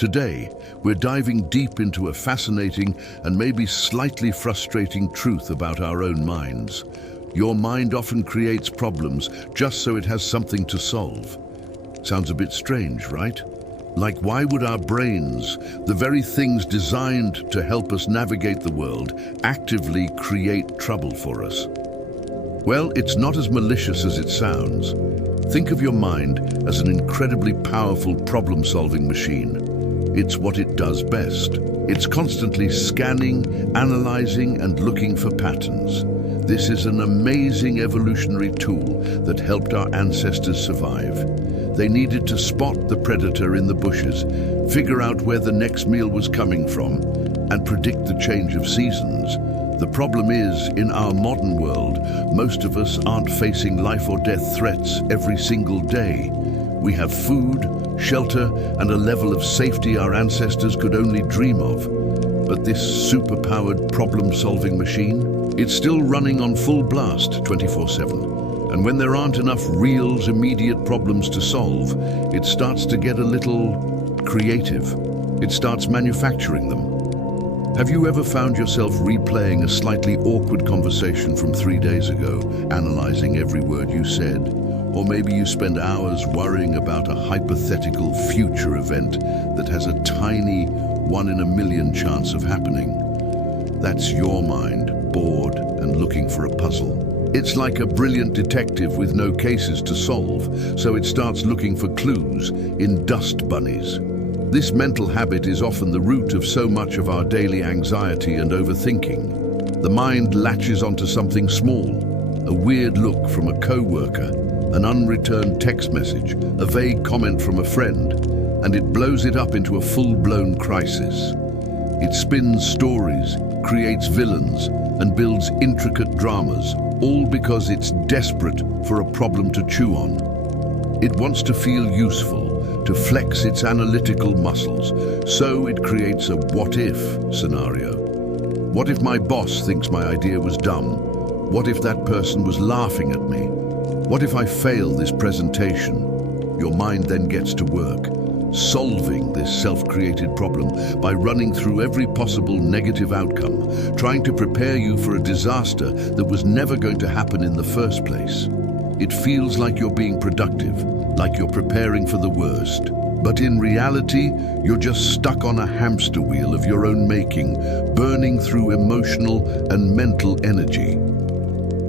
Today, we're diving deep into a fascinating and maybe slightly frustrating truth about our own minds. Your mind often creates problems just so it has something to solve. Sounds a bit strange, right? Like, why would our brains, the very things designed to help us navigate the world, actively create trouble for us? Well, it's not as malicious as it sounds. Think of your mind as an incredibly powerful problem-solving machine. It's what it does best. It's constantly scanning, analyzing, and looking for patterns. This is an amazing evolutionary tool that helped our ancestors survive. They needed to spot the predator in the bushes, figure out where the next meal was coming from, and predict the change of seasons. The problem is, in our modern world, most of us aren't facing life or death threats every single day. We have food, shelter, and a level of safety our ancestors could only dream of. But this superpowered problem-solving machine, it's still running on full blast 24/7. And when there aren't enough real, immediate problems to solve, it starts to get a little creative. It starts manufacturing them. Have you ever found yourself replaying a slightly awkward conversation from 3 days ago, analyzing every word you said? Or maybe you spend hours worrying about a hypothetical future event that has a tiny 1 in a million chance of happening. That's your mind, bored and looking for a puzzle. It's like a brilliant detective with no cases to solve, so it starts looking for clues in dust bunnies. This mental habit is often the root of so much of our daily anxiety and overthinking. The mind latches onto something small, a weird look from a co-worker, an unreturned text message, a vague comment from a friend, and it blows it up into a full-blown crisis. It spins stories, creates villains, and builds intricate dramas, all because it's desperate for a problem to chew on. It wants to feel useful, to flex its analytical muscles, so it creates a what-if scenario. What if my boss thinks my idea was dumb? What if that person was laughing at me? What if I fail this presentation? Your mind then gets to work, solving this self-created problem by running through every possible negative outcome, trying to prepare you for a disaster that was never going to happen in the first place. It feels like you're being productive, like you're preparing for the worst. But in reality, you're just stuck on a hamster wheel of your own making, burning through emotional and mental energy.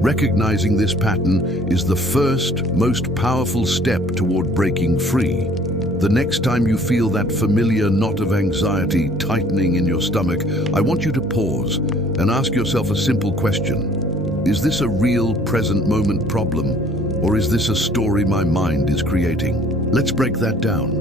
Recognizing this pattern is the first, most powerful step toward breaking free. The next time you feel that familiar knot of anxiety tightening in your stomach, I want you to pause and ask yourself a simple question. Is this a real present moment problem, or is this a story my mind is creating? Let's break that down.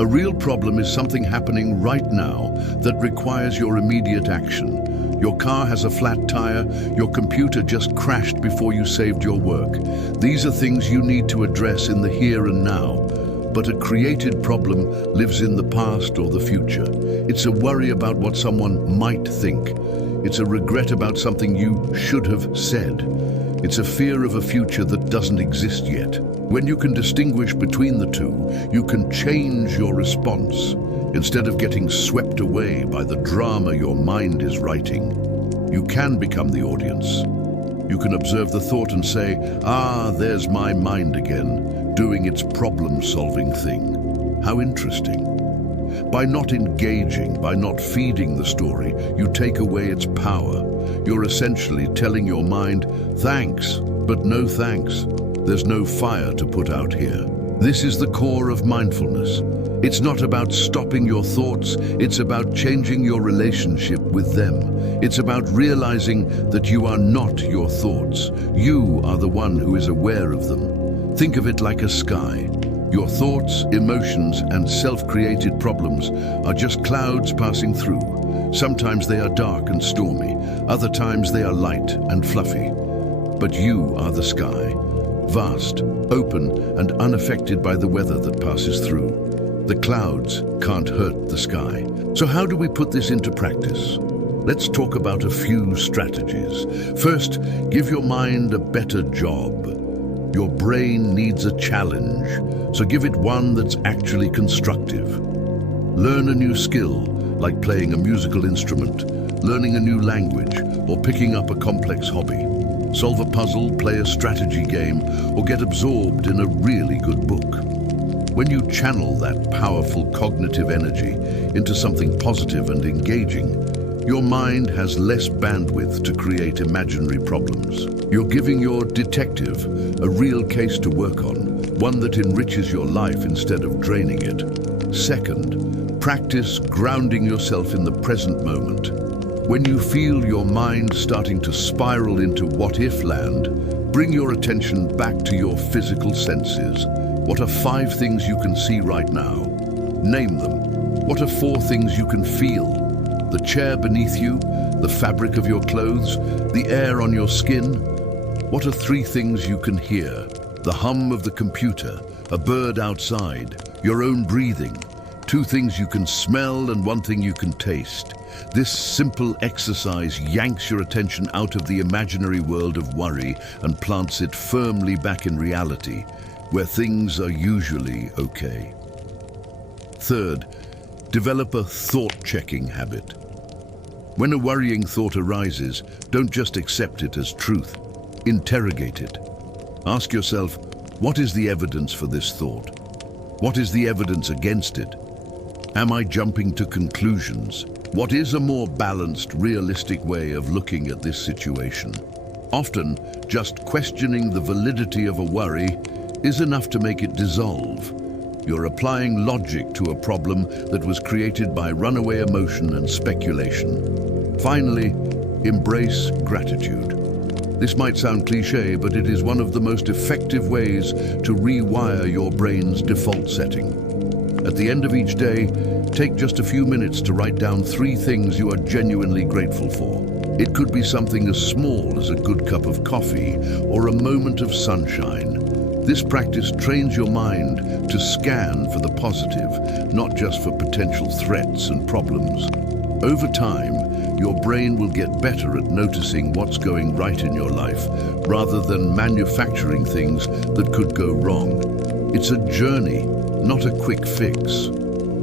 A real problem is something happening right now that requires your immediate action. Your car has a flat tire, your computer just crashed before you saved your work. These are things you need to address in the here and now. But a created problem lives in the past or the future. It's a worry about what someone might think. It's a regret about something you should have said. It's a fear of a future that doesn't exist yet. When you can distinguish between the two, you can change your response. Instead of getting swept away by the drama your mind is writing, you can become the audience. You can observe the thought and say, "Ah, there's my mind again, doing its problem-solving thing. How interesting." By not engaging, by not feeding the story, you take away its power. You're essentially telling your mind, "Thanks, but no thanks. There's no fire to put out here." This is the core of mindfulness. It's not about stopping your thoughts, it's about changing your relationship with them. It's about realizing that you are not your thoughts. You are the one who is aware of them. Think of it like a sky. Your thoughts, emotions, and self-created problems are just clouds passing through. Sometimes they are dark and stormy, other times they are light and fluffy. But you are the sky, vast, open, and unaffected by the weather that passes through. The clouds can't hurt the sky. So how do we put this into practice? Let's talk about a few strategies. First, give your mind a better job. Your brain needs a challenge, so give it one that's actually constructive. Learn a new skill, like playing a musical instrument, learning a new language, or picking up a complex hobby. Solve a puzzle, play a strategy game, or get absorbed in a really good book. When you channel that powerful cognitive energy into something positive and engaging, your mind has less bandwidth to create imaginary problems. You're giving your detective a real case to work on, one that enriches your life instead of draining it. Second, practice grounding yourself in the present moment. When you feel your mind starting to spiral into what-if land, bring your attention back to your physical senses. What are 5 things you can see right now? Name them. What are 4 things you can feel? The chair beneath you, the fabric of your clothes, the air on your skin? What are 3 things you can hear? The hum of the computer, a bird outside, your own breathing. 2 things you can smell and 1 thing you can taste. This simple exercise yanks your attention out of the imaginary world of worry and plants it firmly back in reality, where things are usually okay. Third, develop a thought-checking habit. When a worrying thought arises, don't just accept it as truth. Interrogate it. Ask yourself, what is the evidence for this thought? What is the evidence against it? Am I jumping to conclusions? What is a more balanced, realistic way of looking at this situation? Often, just questioning the validity of a worry is enough to make it dissolve. You're applying logic to a problem that was created by runaway emotion and speculation. Finally, embrace gratitude. This might sound cliché, but it is one of the most effective ways to rewire your brain's default setting. At the end of each day, take just a few minutes to write down 3 things you are genuinely grateful for. It could be something as small as a good cup of coffee or a moment of sunshine. This practice trains your mind to scan for the positive, not just for potential threats and problems. Over time, your brain will get better at noticing what's going right in your life, rather than manufacturing things that could go wrong. It's a journey, not a quick fix.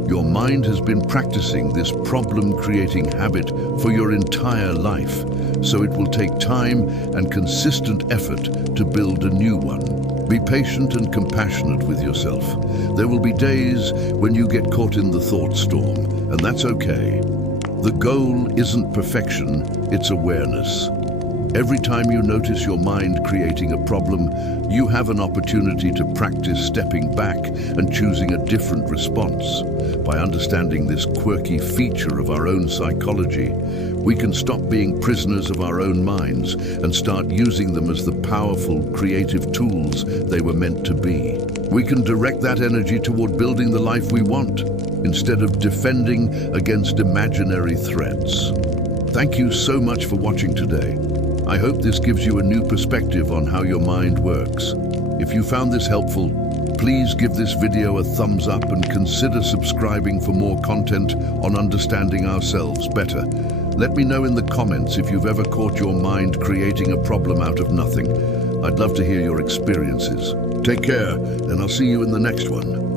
Your mind has been practicing this problem-creating habit for your entire life, so it will take time and consistent effort to build a new one. Be patient and compassionate with yourself. There will be days when you get caught in the thought storm, and that's okay. The goal isn't perfection, it's awareness. Every time you notice your mind creating a problem, you have an opportunity to practice stepping back and choosing a different response. By understanding this quirky feature of our own psychology, we can stop being prisoners of our own minds and start using them as the powerful, creative tools they were meant to be. We can direct that energy toward building the life we want, instead of defending against imaginary threats. Thank you so much for watching today. I hope this gives you a new perspective on how your mind works. If you found this helpful, please give this video a thumbs up and consider subscribing for more content on understanding ourselves better. Let me know in the comments if you've ever caught your mind creating a problem out of nothing. I'd love to hear your experiences. Take care, and I'll see you in the next one.